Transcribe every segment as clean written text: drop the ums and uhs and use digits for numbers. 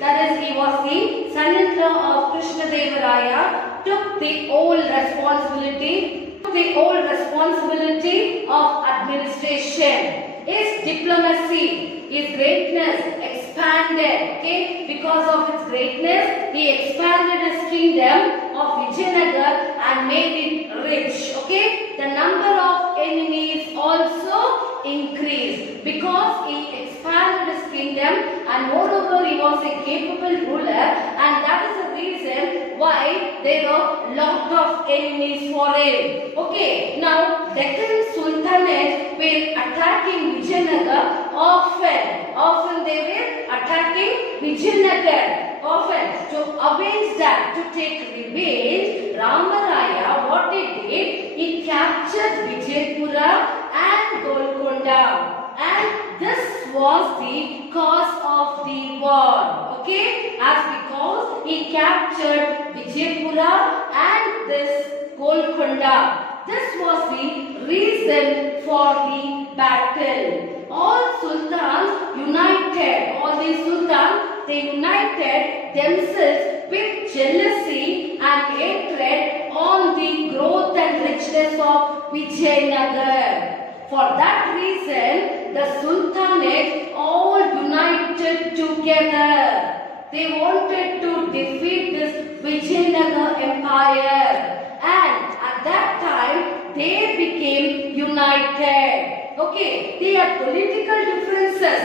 that is, he was the son-in-law of Krishnadevaraya, took the whole responsibility of administration. His diplomacy, his greatness expanded. Okay, because of its greatness, he expanded his kingdom of Vijayanagar and made it rich. Okay, the number of enemies also increased because he expanded his kingdom, and moreover he was a capable ruler, and that is the reason why there were lot of enemies for him. Okay, now Deccan Sultanate were attacking Vijayanagar often they were attacking Vijayanagar often. To avenge that, to take revenge, Ramaraya, what he did, he captured Vijaypura and Golconda, and this was the cause of the war. Okay, as because he captured Vijaypura and this Golconda. This was the reason for the battle. All sultans united, they united themselves with jealousy and hatred on the growth and richness of Vijayanagar. For that reason, the Sultanate all united together. They wanted to defeat this Vijayanagar Empire, and at that time they became united. Okay, they had political differences.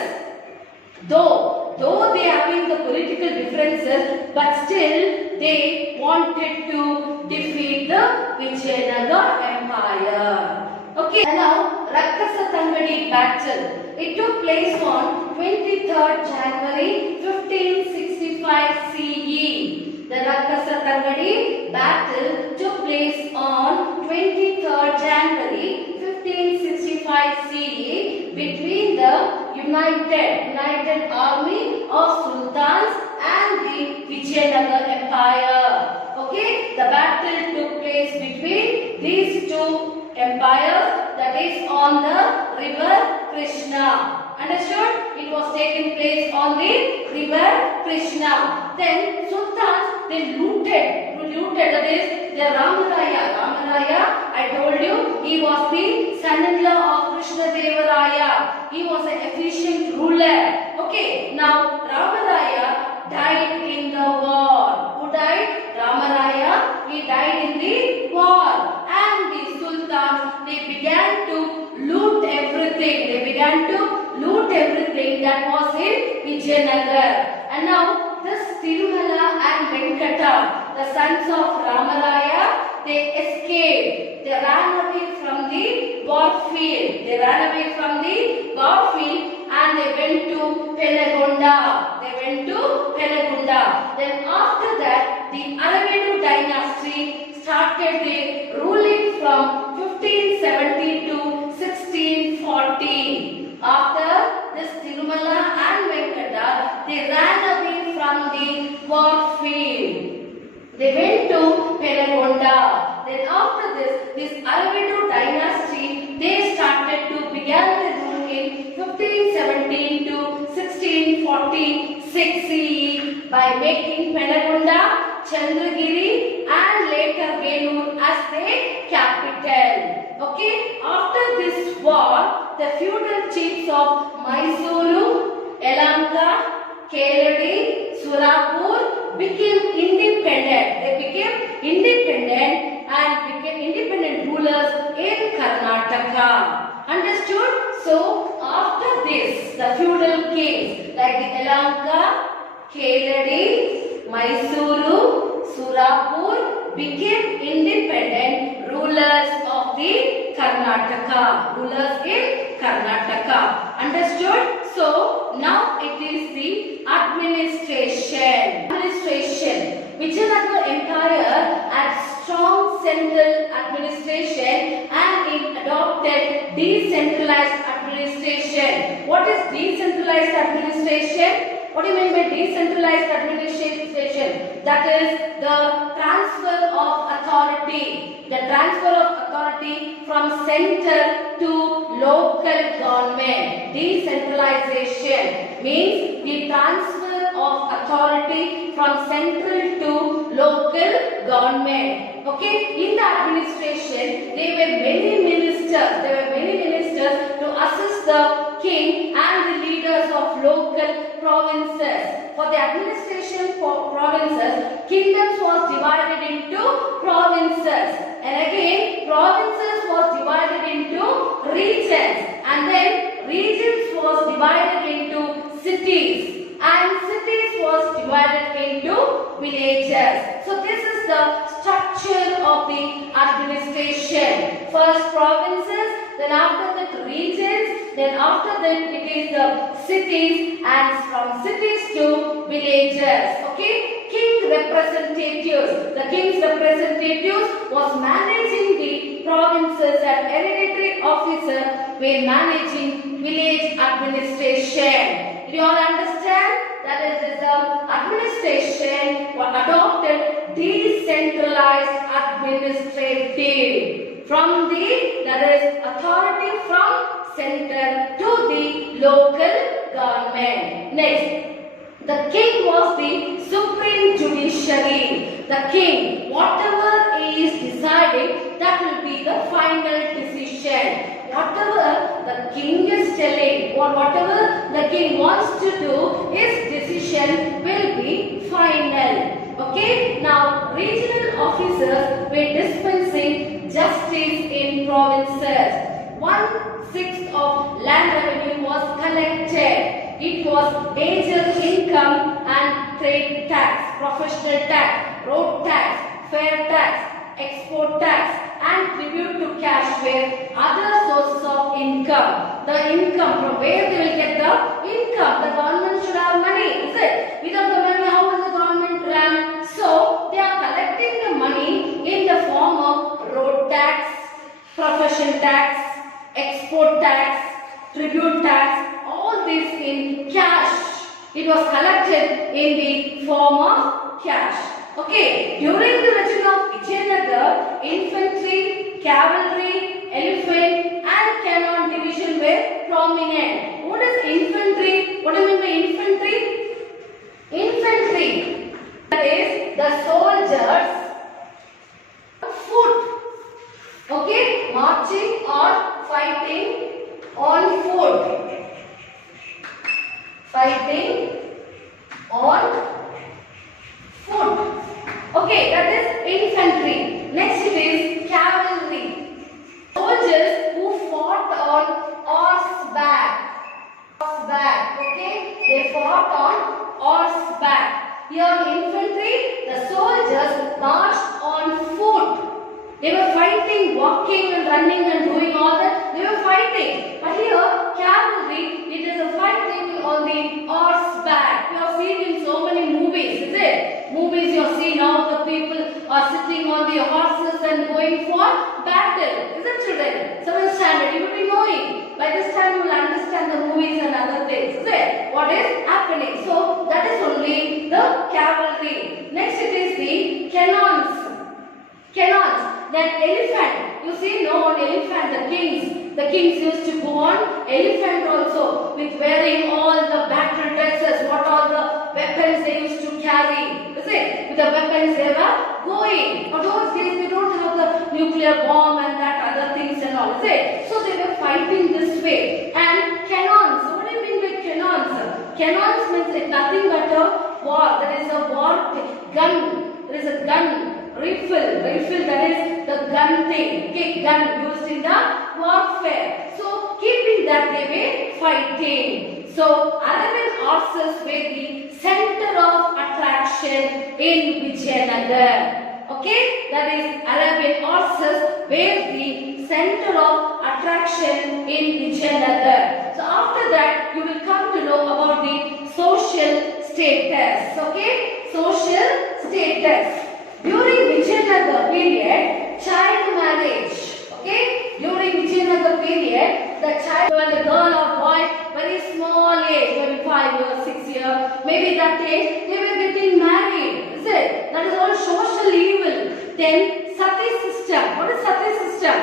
Though they having the political differences, but still they wanted to defeat the Vijayanagar Empire. Okay, and now Rakkhasa Thangadi battle. It took place on 23rd January 1565 CE. The Rakkhasa Thangadi battle took place on 23rd January 1565 CE between the united army of sultans and the Vijayanagar Empire. Okay, the battle took place between these two empires, that is on the river Krishna. Understood? It was taken place on the river Krishna. Then sultans, they looted, that is the Ramaraya, I told you, he was the son-in-law of Krishnadevaraya. He was an efficient ruler. Okay, now Ramaraya died in the war. Who died? Ramaraya, he died in the war. And the sultans, they began to loot everything. That was in Vijayanagar. And now this Tirumala and Venkata, the sons of Ramaraya, they escaped. They ran away from the war field. And they went to Pelagonda. Then after that, the Aravedu dynasty started the ruling from 1570 to 1640. After this Tirumala and Venkata, they ran away from the war field. They went to Pelagonda. Then after this Aravedu dynasty, they started to begin the rule in 1517 to 1646 CE by making Pelagonda, Chandragiri and later Vellore as their capital. Okay, after this war, the feudal chiefs of Mysuru, Yelahanka, Keladi, Surapur became independent. They became independent rulers in Karnataka. Understood? So after this, the feudal kings like the Yelahanka, Keladi, Mysuru, Surapur became independent rulers of the Karnataka. Understood? So now it is the administration. Vijayanagar Empire had strong central administration and it adopted decentralized administration. What is decentralized administration? What do you mean by decentralized administration? That is the transfer of authority. From center to local government. Decentralization means the transfer of authority from central to local government. Okay, in the administration, there were many ministers. There were many ministers to assist the king and the leaders of local provinces. For the administration for provinces, kingdoms was divided into provinces, and again provinces was divided into regions, and then regions was divided into cities, and cities was divided into villages. So this is the structure of the administration. First provinces, then after that regions, then after that it is the cities, and from cities to villages. Okay, king representatives. The king's representatives was managing the provinces, and hereditary officer were managing village administration. Do you all understand? That is the administration was adopted decentralized administrative from the, that is authority from center to the local government. Next, the king was the supreme judiciary. The king, whatever he is deciding, that will be the final decision. Whatever the king is telling, or whatever the king wants to do, his decision will be final. Okay, now regional officers were dispensing justice in provinces. 1/6 of land revenue was collected. It was major income and trade tax, professional tax, road tax, fair tax, export tax, and tribute to cash were other sources of income. The income, from where they will get the income? The government should have money, is it? Without the money, how will the government run? So they are collecting the money in the form of road tax, profession tax, export tax, tribute tax, all this in cash. It was collected in the form of cash. Okay, during the regime of Vijayanagar, infantry, cavalry, elephant and cannon division were prominent. What is infantry? What do you mean by infantry? Infantry, that is the soldiers on foot. Okay, marching or fighting on foot. Fighting on foot. Okay, that is infantry. Next it is cavalry. Soldiers who fought on horseback. Horseback. Okay, they fought on horseback. Here infantry, the soldiers marched on foot. They were fighting, walking and running and doing all that. They were fighting. But here, cavalry, it is a fighting on the horseback. You have seen in so many movies, is it? Movies you have seen how the people are sitting on the horses and going for battle. Is it, children? 7th standard, you will be knowing. By this time, you will understand the movies and other things, is it? What is happening? So, that is only the cavalry. Next, it is the cannons. Cannons. Then elephant. You see, no, on elephant, the kings used to go on elephant also, with wearing all the battle dresses, what all the weapons they used to carry. Is it? With the weapons they were going. But those days they don't have the nuclear bomb and that other things and all. Is it? So they were fighting this way. And cannons. What do you mean by cannons? Cannons means it's nothing but a war. There is a war gun. There is a gun. Rifle, that is the gun thing. Okay, gun used in the warfare. So, keeping that they were fighting. So, Arabian horses were the center of attraction in Vijayanagar. Okay, that is Arabian horses were the center of attraction in Vijayanagar. So, after that, you will come to know about the social status. Okay, social status. During Vijayanagar period, child marriage. Okay, during Vijayanagar period, the child, when the girl or boy, very small age, maybe 5 years, 6 years, maybe that age, they were getting married. Is it? That is all social evil. Then sati system. What is sati system?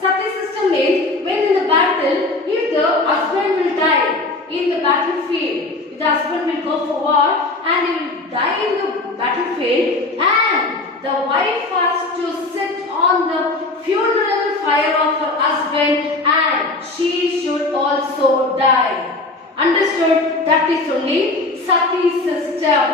Sati system means when in the battle, if the husband will die in the battlefield, the husband will go go for war and he will die in the battlefield, and the wife has to sit on the funeral pyre of her husband and she should also die. Understood? That is only Sati system.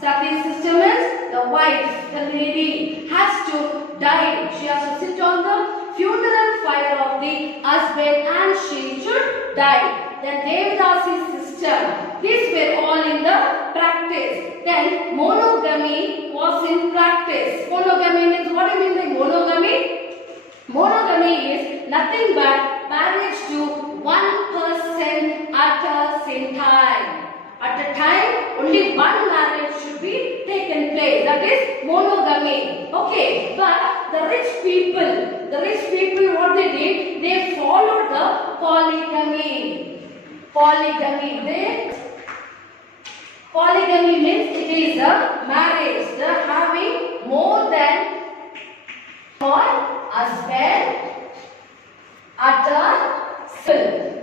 Sati system is the wife, the lady has to die. She has to sit on the funeral pyre of the husband and she should die. Then Devadasi system. These were all in the practice. Then monogamy was in practice. Monogamy means, what do you mean by monogamy? Monogamy is nothing but marriage to one person at a same time. At a time, only one marriage should be taken place. That is monogamy. Okay, but the rich people, what they did, they followed the polygamy. Polygamy means it is a marriage, the having more than one husband at a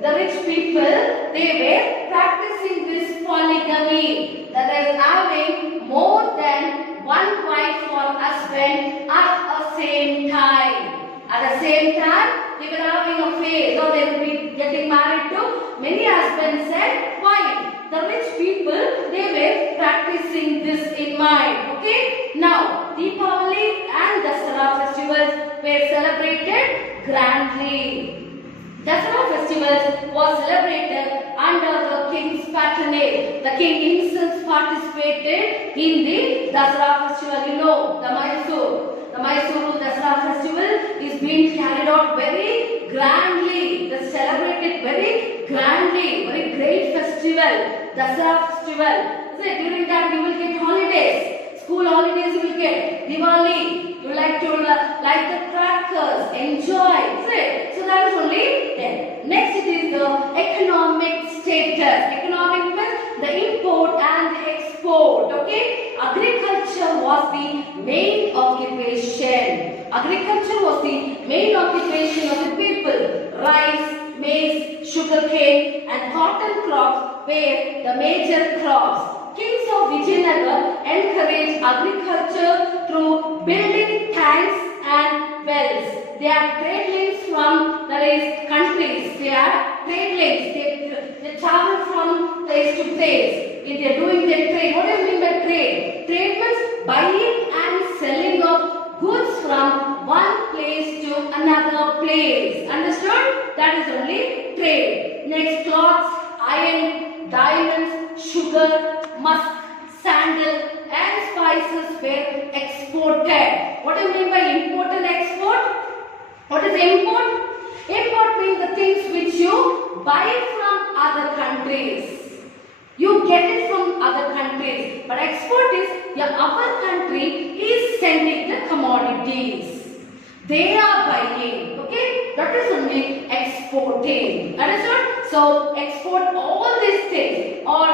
the rich people, they were practicing this polygamy, that is having more than one wife or husband at a same time. At the same time, they were having affairs, or they would be getting married to many husbands and wives. The rich people, they were practicing this in mind. Okay? Now, Deepavali and Dasara festivals were celebrated grandly. Dasara festivals was celebrated under the king's patronage. The king himself participated in the Dasara festival. You know, the Mysuru Dasara festival is being carried out very grandly. They celebrated very grandly, very great festival, Dasara festival. So during that you will get holidays, school holidays you will get, Diwali. You like to light the crackers, enjoy. So that is only then. Next it is the economic status. Economic means the import and the export. Okay, agriculture was the main occupation. Agriculture was the main occupation of the people. Rice, maize, sugarcane, and cotton crops were the major crops. Kings of Vijayanagar encouraged agriculture through building tanks and wells. They are trade links from countries. They are trade links. They travel from place to place. If they are doing their trade, what do you mean by trade? Trade means buying and selling of goods from one place to another place. Understood? That is only trade. Next, cloths, iron, diamonds, sugar, musk, sandal and spices were exported. What do you mean by import and export? What is import? Import means the things which you buy from other countries. You get it from other countries. But export is our country is sending the commodities. They are buying. Okay? That is only exporting. Understood? So export all these things, or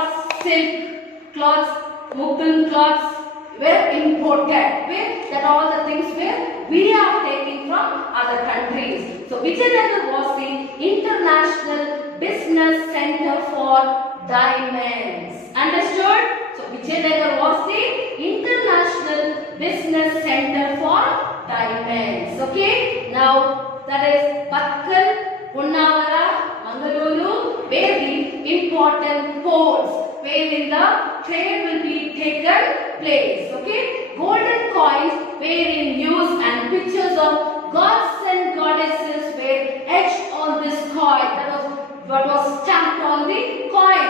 silk cloths, mughal cloths were imported. Okay? That all the things were we are taking from other countries. So Vijayanagar was the international business center for diamonds. Understood? So Vijayanagar was the international business center for diamonds. Okay? Now that is Patkal, Unnavara, Mangaluru, where the important ports, where the trade will be taken place. Okay? Golden coins were in use and pictures of gods and goddesses were etched on this coin. That was what was stamped on the coin.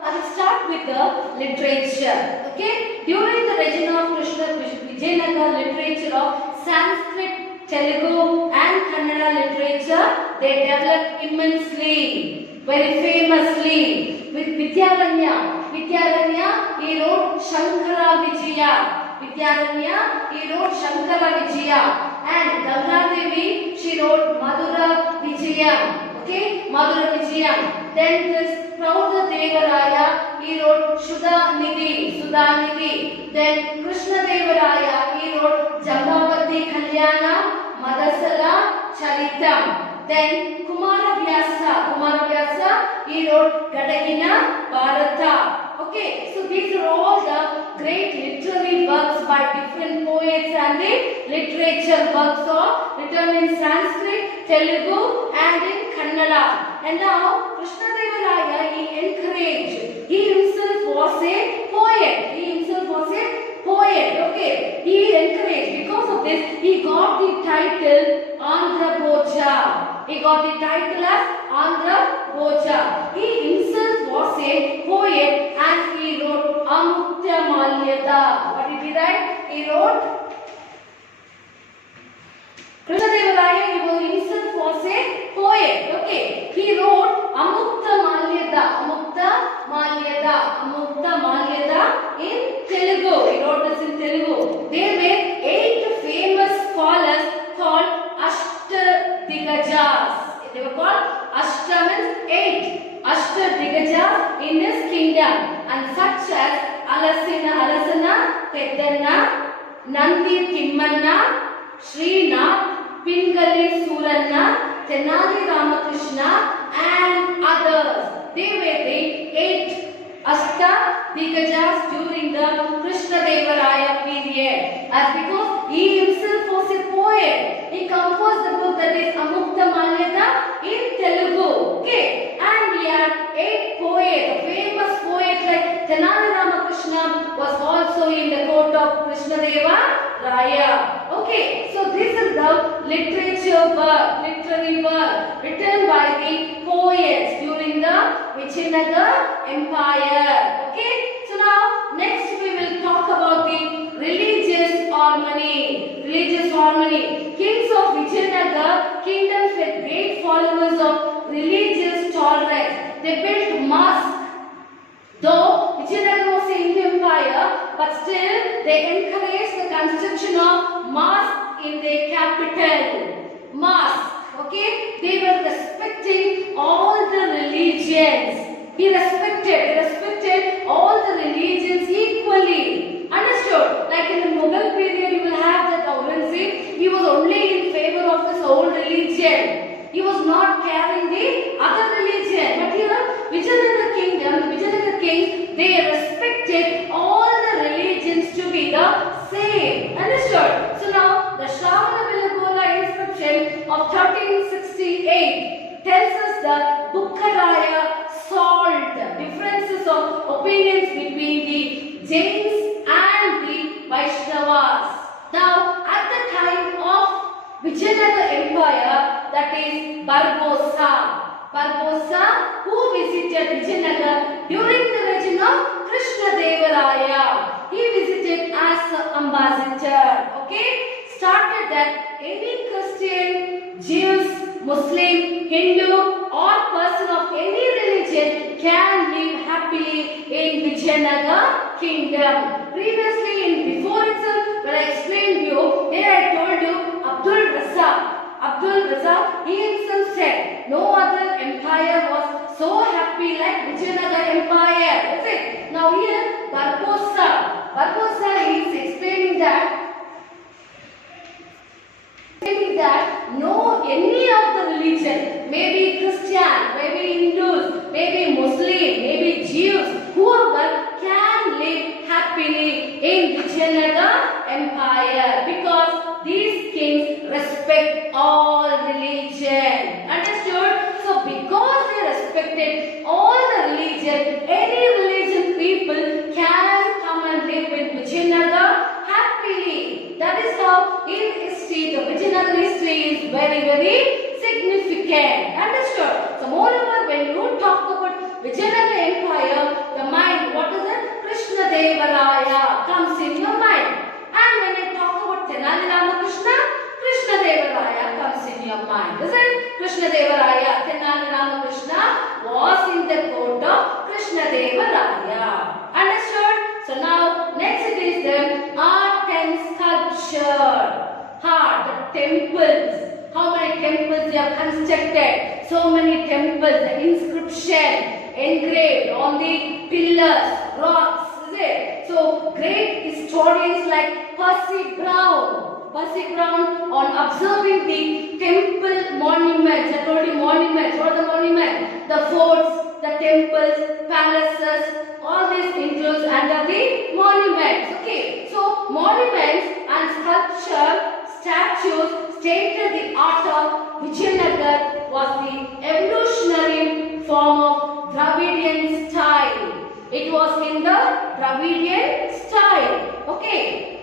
I will start with the literature. Okay? During the reign of Krishna, Vijayanagar literature of Sanskrit, Telugu and Kannada literature, they developed immensely, very famously. With Vidyaranya, he wrote Shankara Vijaya. He wrote Shankara Vijaya. And Gangadevi, she wrote Madhura Vijayam. Okay, Madhura Vijayam. Then this Prouda Devaraya, he wrote Sudha Nidhi. Then Krishna Devaraya, he wrote Jambavati Kalyana, Madasala Charitam. Then Kumara Vyasa, he wrote Gadagina Bharata. Okay, so these are all the great literary works by different poets and the literature works are written in Sanskrit, Telugu and in Kannada. And now Krishnadevaraya, he himself was a poet. Okay, he encouraged. Because of this, he got the title Andhra Bhoja. He got the title as Andhra Bhoja. He himself was a poet and he wrote Amukta Malyada. What did he write? He wrote Krishnadevaraya, he himself was a poet. Okay, he wrote Amukta Malyada in Telugu. He wrote this in Telugu. There were 8 famous scholars called Ashtadigajas. They were called Ashta means 8. Ashtadigajas in his kingdom, and such as Alasana Peddana, Nandi Timmanna, Srinath, Pingali Suranna, Tenali Ramakrishna and others. They were the 8 Ashtadigajas during the Krishnadevaraya period. As because he himself was a poet, he composed the book that is Amukta Malyada in Telugu. Okay, and he had 8 poets. A famous poet like Tenali Ramakrishna was also in the court of Krishnadevaraya. Okay, so this is the literary work written by the poets during the Vijayanagara Empire. Okay, so now next we will talk about the religious harmony. Kings of Vijayanagara kingdoms were great followers of religious tolerance. They built mosques. Though Vijayanagara was an Hindu empire, but still they encouraged the construction of mosques in their capital. Mosques. Okay, they were respecting all the religions. He respected all the religions equally. Understood? Like in the Mughal period, you will have that Aurangzeb. He was only in favor of his own religion. He was not carrying the other religion. But here, Vijayanagara kingdom, the Vijayanagara kings, they respected all the religions to be the same. Understood? So now, the Shravana-Belagola inscription of 1368 tells us that Bukkaraya solved differences of opinions between the Jains and the Vaishnavas. Now, at the time of Vijayanagara Empire, that is Barbosa, who visited Vijayanagara during the reign of Krishnadevaraya. He visited as ambassador. Okay, started that any Christian, Jews, Muslim, Hindu or person of any religion can live happily in Vijayanagara kingdom. Previously, before itself, when I explained you, there I told you Abdul Razak, he himself said, no other empire was so happy like Vijayanagara Empire. Is it? Now here, Barbosa is explaining that no any of the religion, maybe Christian, maybe Hindus, maybe Muslim, maybe Jews, whoever can live happily in Vijayanagara Empire because these kings respect all religion. Understood? So because they respected all the religion, any religion people can come and live in Vijayanagara happily. That is how in history, the Vijayanagara history is very, very significant. Understood? So moreover, when you talk about Vijayanagara Empire, the mind, what is it? Krishnadevaraya comes in your mind. And when you talk about Tenali Ramakrishna, Krishnadevaraya comes in your mind. Is it? Krishnadevaraya, Tenali Ramakrishna was in the court of Krishnadevaraya. Understood? So now next it is the art and sculpture. The temples. How many temples they have constructed? So many temples. The inscription engraved on the pillars, rocks. Is it? So great historians like Percy Brown on observing the temple monuments. I told you monuments. What are the monuments? The forts, the temples, palaces, all this includes under the monuments. Okay, so monuments and sculpture, statues stated the art of Vijayanagar was the evolutionary form of Dravidian style. It was in the Dravidian style. Okay.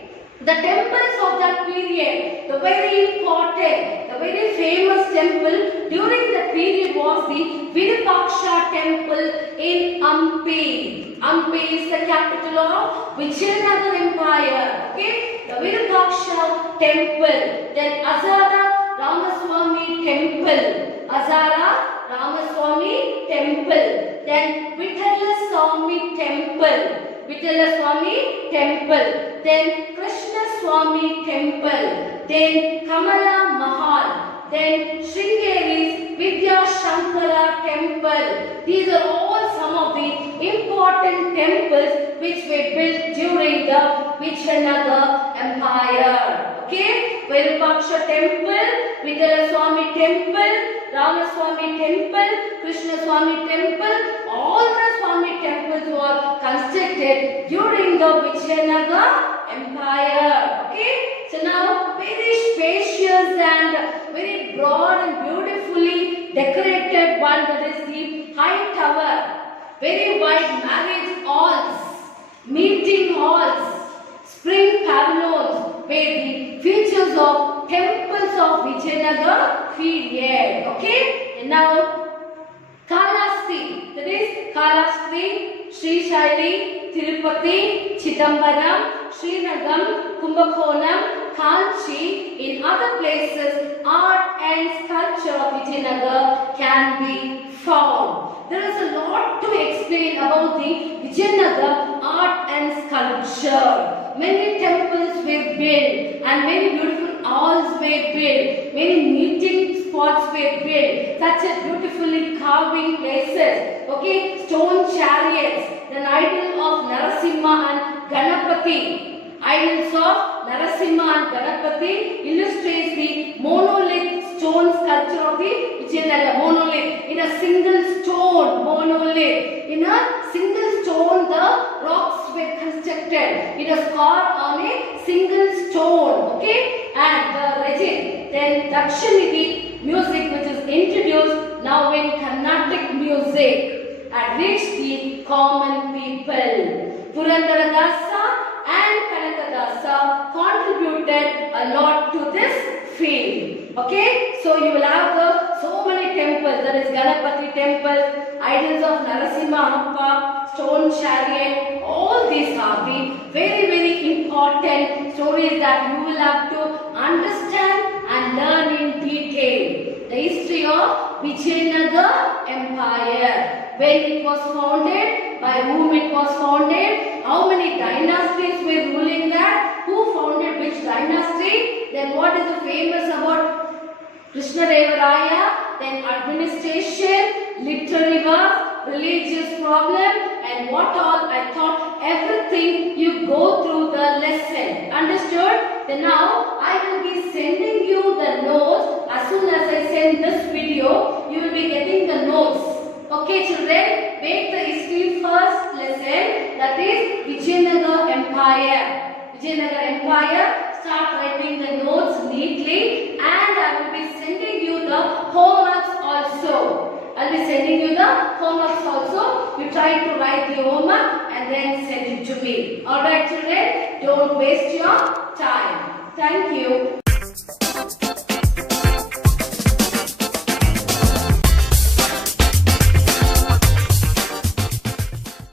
The temples of that period, the very important, the very famous temple during that period was the Virupaksha temple in Hampi. Hampi is the capital of Vijayanagar Empire. Okay, the Virupaksha temple, then Azara Ramaswamy temple, Azara Ramaswamy temple, then Vithala Swami temple, Vithala Swami temple, then Krishna Swami temple, then Kamala Mahal, then Sringeri's Vidya Shankara temple. These are all some of the important temples which were built during the Vijayanagar Empire. Okay, Virupaksha temple, Vidya Swami temple, Ramaswamy temple, Krishna Swami temple, all the Swami temples were constructed during the Vijayanagar Empire. Okay, so now very spacious and very broad and beautifully decorated one, that is the high tower, very wide marriage halls, meeting halls, spring pavilions were the features of temples of Vijayanagar period. Okay, and now Kalahasti, that is Kalahasti, Sri Shaili, Tirupati, Chidambaram, Srinagar, Kumbakonam, Kanchi. In other places, art and sculpture of Vijayanagar can be found. There is a lot to explain about the Vijayanagar art and sculpture. Many temples were built and many beautiful halls were built. Many meeting spots were built. Such a beautifully carving places. Okay, stone chariots, the idol of Narasimha and Ganapati. Idols of Narasimha and Ganapati illustrates the monolith stone sculpture of the Vijayanagar. Monolith, in a single stone, monolith. In a single stone, the rocks were constructed. It is carved on a single stone. Okay, and the legend, then Dakshinidhi music, which is introduced now in Carnatic music, and reached the common people. Purandaradasa and Kanakadasa contributed a lot to this field. Okay, so you will have so many temples, that is Ganapati temple, idols of Narasimha Appa, stone chariot. All these are the very important stories that you will have to understand and learn in detail. The history of Vijayanagar Empire, when it was founded, by whom it was founded, how many dynasties were ruling that, who founded which dynasty, then what is the famous about Krishnadevaraya, then administration, literary work, religious problem, and what all. I thought everything you go through the lesson. Understood? Then now I will be sending you the notes. As soon as I send this video, you will be getting the notes. Okay children, make the history first lesson, that is Vijayanagar Empire. Vijayanagar Empire, start writing the notes neatly, and I will be sending you the homeworks also. I will be sending you the homeworks also. You try to write the homework and then send it to me. Alright children, don't waste your time. Thank you.